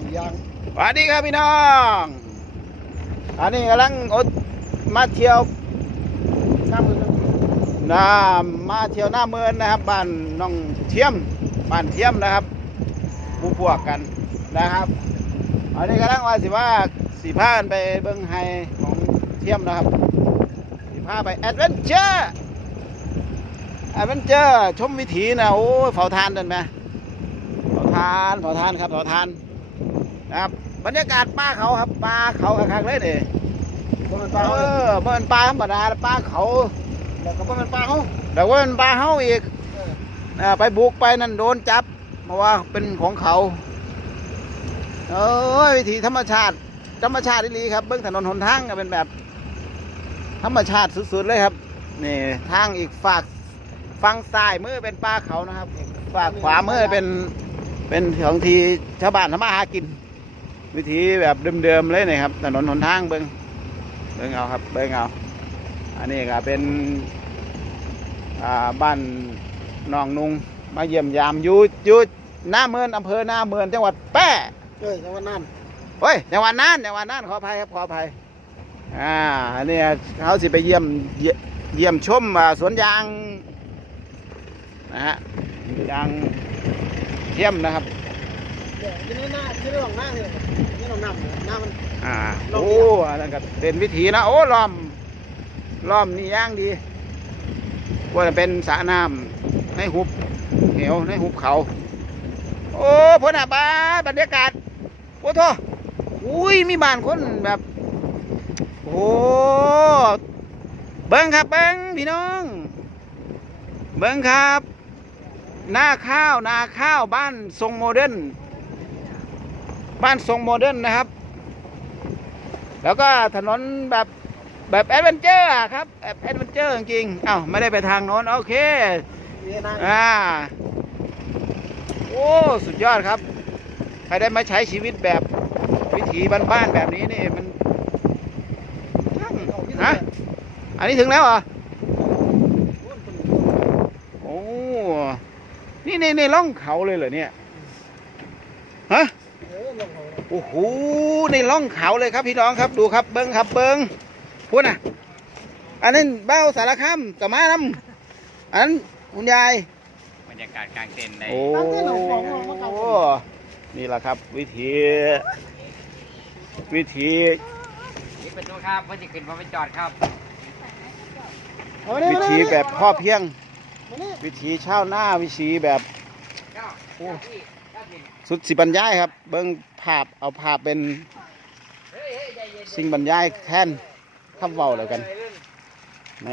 สียงสวัสดีครับพี่น้อง อันนี้กำลังอดมาเที่ยวหน้ามือกันนามาเที่ยวหน้าเมืองนะครับบ้านน้องเทียมบ้านเทียมนะครับหมู่พวกกันนะครับ อันนี้กำลังว่าสิว่าสีพานไปเบิ้งไฮของเทียมนะครับสีพาไปแอดเวนเจอร์แอดเวนเจอร์ชมวิถีนะโอ้ยเผาทานเดินไหมเผาทานเผาทานครับเผาทานน ครับบรรยากาศป่าเขาครับป่าเขาคักๆเลยเด้บ่เป็นเอปลาเอออบ่เป็นป่าธรรมดาป่าเขาแล้วก็บ่เป็นปลาเขาแต่ว่าเป็นป่าเฮาอีกเออไปบุกไปนั่นโดนจับเพราะว่าเป็นของเขา เอ้ยวิถีธรรมชาติ ธรรมชาติดีครับเบื้องถนนหนทางก็เป็นแบบ ธรรมชาติสุดๆเลยครับนี่ทางอีกฝากฝั่งซ้ายมือเป็นป่าเขานะครับ ฝากขวามือเป็นเป็นของทีชาวบ้านทำมาหากิน วิธีแบบเดิมๆเลยนะครับ ถนนหนทางเบิ้งเบิ้งเอาครับเบิ้งเอา อันนี้ก็เป็นอ่าบ้านหนองนุงมาเยี่ยมยามอยู่อยู่หน้าเมืองอำเภอหน้าเมืองจังหวัดแป้เอ้ยจังหวัดน่านเฮ้ยจังหวัดน่านจังหวัดน่านขออภัยครับขออภัยอ่าอันนี้เขาสิไปเยี่ยมเยี่ยเยี่ยมชมอ่าสวนยางนะฮะยางเทียมนะครับ นี่นี่หน้าที่ลงหน้าเลยนี่ลงน้ำหน้ามันอ่าโอ้อันนั้นก็เป็นวิธีนะโอ้ล้อมล้อมนี่ย่างดีว่าจะเป็นสระน้ำในหุบเหวในหุบเขา โอ้พน่ะบ้าบรรยากาศโอ้โทอุ้ยมีบ้านคนแบบโอ้เบิ้งครับเบิ้งพี่น้อง เบิ้งครับ หน้าข้าว นาข้าวบ้านทรงโมเดิร์น บ้านทรงโมเดิร์นนะครับ แล้วก็ถนนแบบแบบแอดเวนเจอร์อะครับแบบแอดเวนเจอร์จริงๆอ้าวไม่ได้ไปทางโน้นโอเคนี่หน้าอ่าโอ้สุดยอดครับใครได้มาใช้ชีวิตแบบวิถีบ้านๆแบบนี้นี่มันช่างฮะอันนี้ถึงแล้วเหรอโอ้นี่ในในร่องเขาเลยเหรอเนี่ยฮะเออลงเขา โอ้โหในร่องเขาเลยครับพี่น้องครับดูครับเบิ้งครับเบิ้งพูดนะอันนั้นเบ้าสารคามกับม้านำอันนั้นคุณยายบรรยากาศกลางเต็นท์ในโอ้นี่แหละครับ วิธี วิธีนี่เป็นตัวครับเพื่อจะขึ้นมาไปจอดครับเอาเนี่ยวิมาธีเนี่ยแบบพ่อเพียงมาเนี่ยวิธีชาวนาวิธีแบบเจ้าโอ้พี่เจ้าพี่สุดสิบรรยายครับ เบิ้ง ภาพเอาภาพเป็นเฮ้ยเฮ้ยใจเย็นสิ่งบรรยายแทนคำเว้าแล้วกัน ใน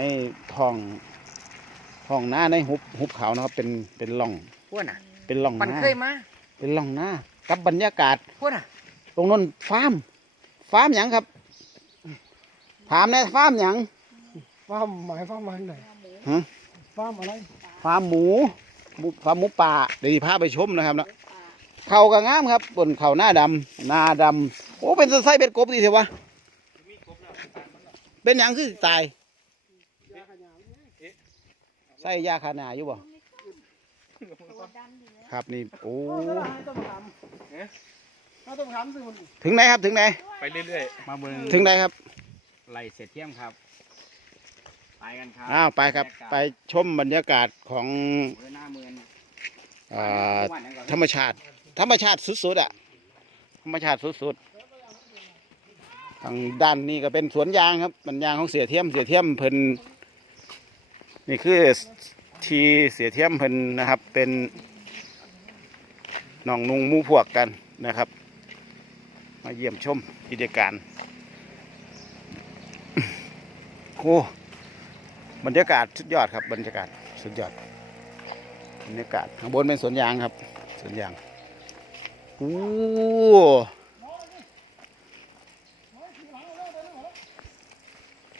ท้องท้องหน้าในหุบหุบเขานะครับ เป็นเป็นร่องพวกน่ะเป็นร่องมันหน้าเคยมาเป็นร่องหน้ากับบรรยากาศ พวกน่ะตรงนั้นฟาร์มฟาร์มหยังครับ ถามแน่ฟาร์มหยังฟาร์มหมายฟาร์มมาที่ไหนฮะฟาร์มอะไรฟาร์มหมูหมูฟาร์มหมูป่าเดี๋ยวสิพาไปชมนะครับนะ เขาก็งามครับบนเขาหน้าดำหน้าดำโอ้เป็นไส้เป็ดกบดีเถอะวะเป็นหยังคือตายไส้ยาคานาอยู่บ่ครับนี่โอ้ต้องถามถ้าต้องถามสิมันถึงไหนครับถึงไหนไปเรื่อยๆมาเบิ่งถึงไหนครับไล่เสร็จเที่ยงครับไปกันครับอ้าวไปครับไปชมบรรยากาศของเมืองหน้าเมืองอ่าจังหวัดไหนก่อนธรรมชาติ ธรรมชาติสุดๆอะ ธรรมชาติสุดๆ ทางด้านนี้ก็เป็นสวนยางครับมันยางของเสียเทียมเสียเทียมเพิ่นนี่คือทีเสียเทียมเพิ่นนะครับ เป็นน้องนุงมูพวกกันนะครับ มาเยี่ยมชมกิจการโอ้บรรยากาศสุดยอดครับบรรยากาศสุดยอดบรรยากาศข้างบนเป็นสวนยางครับสวนยาง โอ้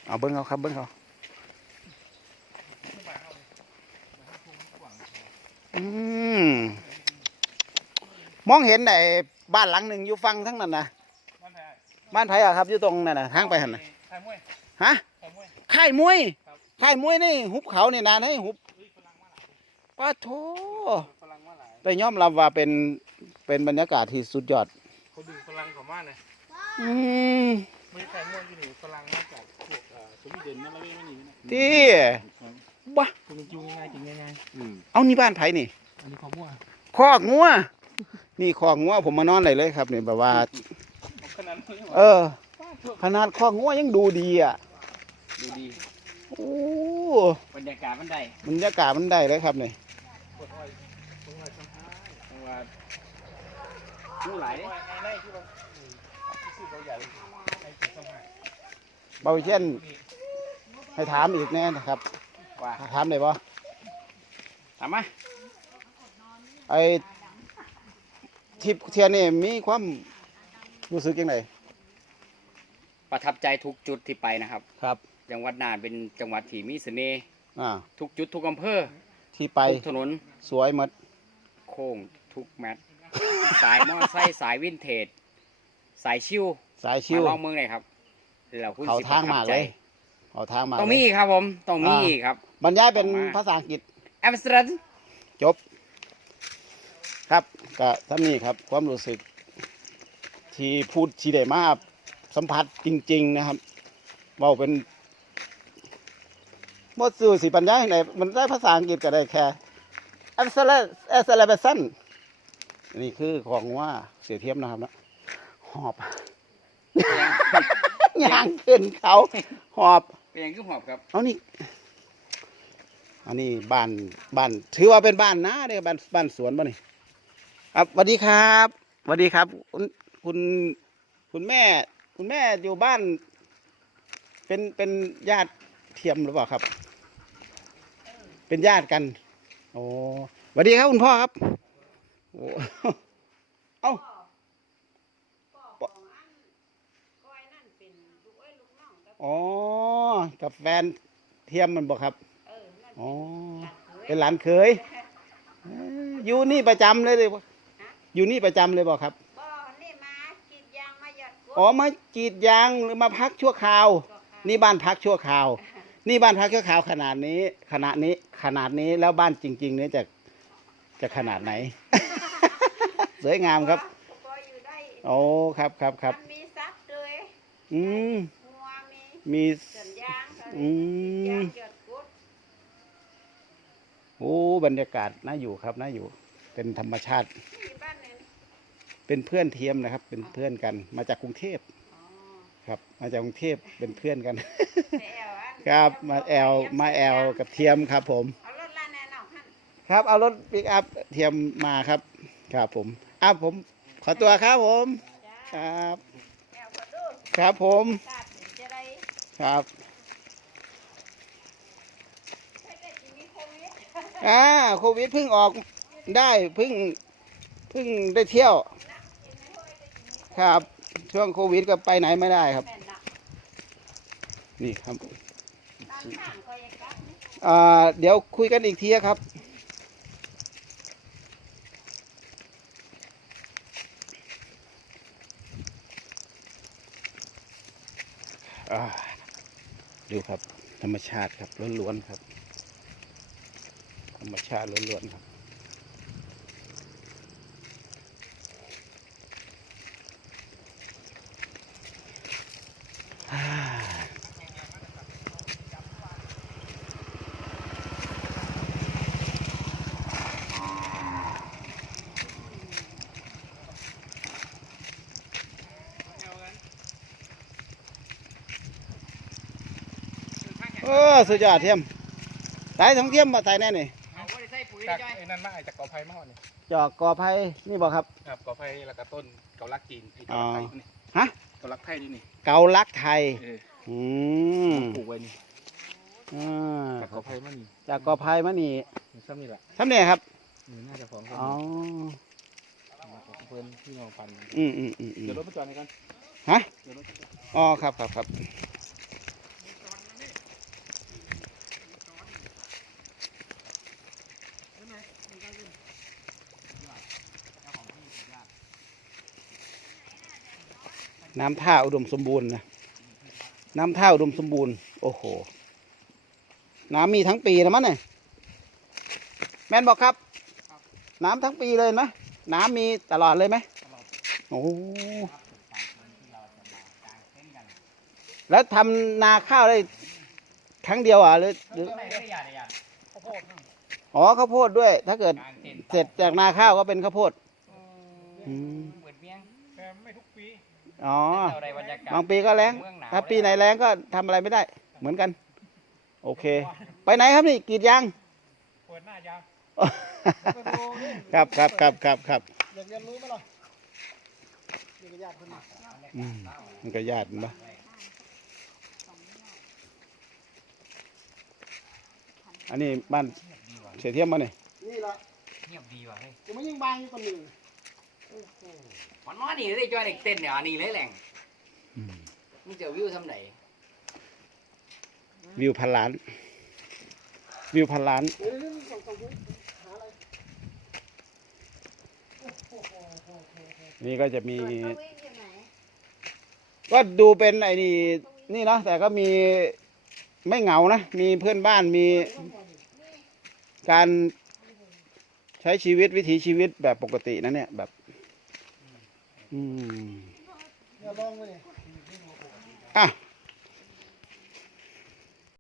เอาเบิ้งเขาครับเบิ้งเขาอืมมองเห็นไอ้บ้านหลังหนึ่งอยู่ฟังทั้งนั้นนะบ้านไผ่อะครับอยู่ตรงนั่นนะทางไปหันนะฮะค่ายมวยค่ายมวยนี่หุบเขาเนี่ยนะนี่หุบป้าโถแต่ยอมรับว่าเป็น เป็นบรรยากาศที่สุดยอดคนมาเนี่ยอืมไม่ใช่ม่วงอยู่นี่ฝรั่งมาจากพวกเอ่อสวีเดนนั่นแล้วไม่นี่นะที่บ้าคือมันจูงง่ายๆจริงง่ายเอานี่บ้านไผนี่ๆอันนี้เขาม่วงคอกงัวนี่คอกงัวผมมานอนเลยเลยครับนี่แบบว่า ขนาดนี้เออ ขนาดคอกงัวยังดูดีอะดูดีโอ้บรรยากาศมันได้บรรยากาศมันได้เลยครับนี่ปวดอ้อยปวด อ้อยสัมภาระเพราะว่าผู้หลายเด้อ้อยในที่เราที่ซื้อเขาใหญ่ในจุดสัมภาระเบาเช่น ให้ถามอีกแน่นะครับ ว่าถามได้ปะถามมาไอ้ทิพย์เทียนนี่มีความรู้สึกยังไงประทับใจทุกจุดที่ไปนะครับ ครับ จังหวัดน่านเป็นจังหวัดที่มีเสน่ห์อ่าทุกจุดทุกอำเภอที่ไปทุกถนนสวยหมดโค้งทุกแมตช์ สายมอเตอร์ไซค์สายวินเทจ สายชิวสายชิวมาลองเมืองเลยครับเราคุณเขาสิทางประทับมากใจเลยเอาทางมาต้องเลมียครับผมต้องมีอ่าครับบรรยายเป็นต้องมาภาษาอังกฤษแอมสเตอร์ดัมจบ ครับก็ท่านนี้ครับ ความรู้สึก ที่พูดที่ได้มาสัมผัสจริง ๆ นะครับเว่าเป็นบทสื่อสิปัญญาไหนมันได้ภาษาอังกฤษก็ได้แค่อันเซเลเอเซเลเบสัน นี่คือของว่าเสียเทียมนะครับนะหอบ ย่างขึ้นเขา หอบ เป็นอย่างคือหอบครับ เอานี่ อันนี้บ้านบ้านถือว่าเป็นบ้านนะเด้อบ้านบ้านสวนบ่นี่ครับสวัสดีครับสวัสดีครับ คุณคุณคุณแม่ คุณแม่อยู่บ้าน เป็นเป็นญาติเทียมหรือเปล่าครับ เป็นญาติกัน โอ้สวัสดีครับคุณพ่อครับ โอ้เอ้าอ๋อกับแฟนเทียมมันบอกครับอ๋อ เป็นหลานเคยเอ้ยอยู่นี่ประจำเลยเลยบ่อยู่นี่ประจำเลยบอกครับ บ่นี่มากรีดยางมาหยอดกบอ๋อมากรีดยางหรือมาพักชั่วคราวนี่บ้านพักชั่วคราว นี่บ้านพักชั่วคราวขนาดนี้ ขนาดนี้ขนาดนี้แล้วบ้านจริง ๆ เนี่ยจะจะขนาดไหน สวยงามครับบ่อยู่ได้โอ้ครับครับครับมันมีทรัพย์ด้วยอืมงัวมีมีสวนยางอืมยางหยอดกบโอ้บรรยากาศน่าอยู่ครับน่าอยู่ เป็นธรรมชาติที่บ้านนี่เป็นเพื่อนเทียมนะครับ เป็นเพื่อนกัน มาจากกรุงเทพอ๋อครับ มาจากกรุงเทพเป็นเพื่อนกันไปแอวอัน ครับมาแอลมาแอลกับเทียมครับ ผม เอารถลาแน่นอนหั่นครับเอารถปิกอัพเทียมมาครับ ครับผมอ้าวผมขอตัวครับผม ครับ ครับผม ครับไม่ได้สิมีโควิดอ่าโควิดเพิ่งออกได้เพิ่งเพิ่งได้เที่ยว ครับ ช่วงโควิดก็ไปไหนไม่ได้ครับ นี่ครับอ่าเดี๋ยวคุยกันอีกทีครับ ดูครับ ธรรมชาติครับล้วนๆครับ ธรรมชาติล้วนๆครับ สุดยอดเทียมสายของเทียมมาใส่แน่นี่เอาไว้ใส่ปุ๋ยจากจ้อยไอ้นั่นมาไอ้จากกอไผ่มาหอดนี่จอกกอไผ่นี่บอกครับ ครับกอไผ่แล้วก็ต้นเกาลักจีนไอ้อ๋เกาอลักไทยนี่ฮะเกาลักไทยนี่นี่เกาลักไทยเอออืมปลูกไว้นี่อ่าจากกอไผ่มานี่จากกอไผ่มานี่นี่ซ้ำนี่แหละทำเนี่ยครับนี่น่าจะของเขาอ๋อของเพิ่นพี่น้องปันอืมอืมอืมอืมเดี๋ยวรถไปจอดให้กันฮะเดี๋ยวรถไปจอดอ๋อครับครับครับ น้ำท่าอุดมสมบูรณ์นะ น้ำท่าอุดมสมบูรณ์ โอ้โห น้ำมีทั้งปีนะมั้งเนี่ย แม่นบอกครับ น้ำทั้งปีเลยไหมน้ำมีตลอดเลยไหมโอ้แล้วทำนาข้าวได้ครั้งเดียวอะหรือหรืออ๋อข้าวโพดด้วย ถ้าเกิดเต็นท์เสร็จจากนาข้าวก็เป็นข้าวโพดอืม เปิดเมียง แต่ไม่ทุกปี อ๋อ เราได้บรรยากาศบางปีก็แรงเมืองหนาวถ้าปีไหนแรงก็ทำอะไรไม่ได้ เหมือนกัน โอเค ไปไหนครับนี่กรีดยาง เปิดหน้ายางครับครับครับครับครับอยากเรียนรู้ไหมล่ะเด็กญาติคนนี้อืมมันก็ญาติมันปะอันนี้บ้านเสียเทียมมาเนี่ยนี่ละเงียบดีว่ะเฮ้ยจะไม่ยิ่งบางอยู่คนหนึ่ง มันมานี่ได้จอยเด็กเต้นเนี่ยอันนี้เลยแหล่งมึงเจอวิวทำไหนวิวพันล้าน วิวพันล้านเดี๋ยวนี้ส่งส่งคุยหาอะไรนี่ก็จะมีส่วนเขาวิ่งอยู่ไหนก็ดูเป็นไอ้นี่นี่เนาะแต่ก็มีไม่เหงานะ มีเพื่อนบ้านมีการใช้ชีวิตวิถีชีวิตแบบปกตินะเนี่ยแบบ อืมเนี่ยลองไปเนี่ยอะ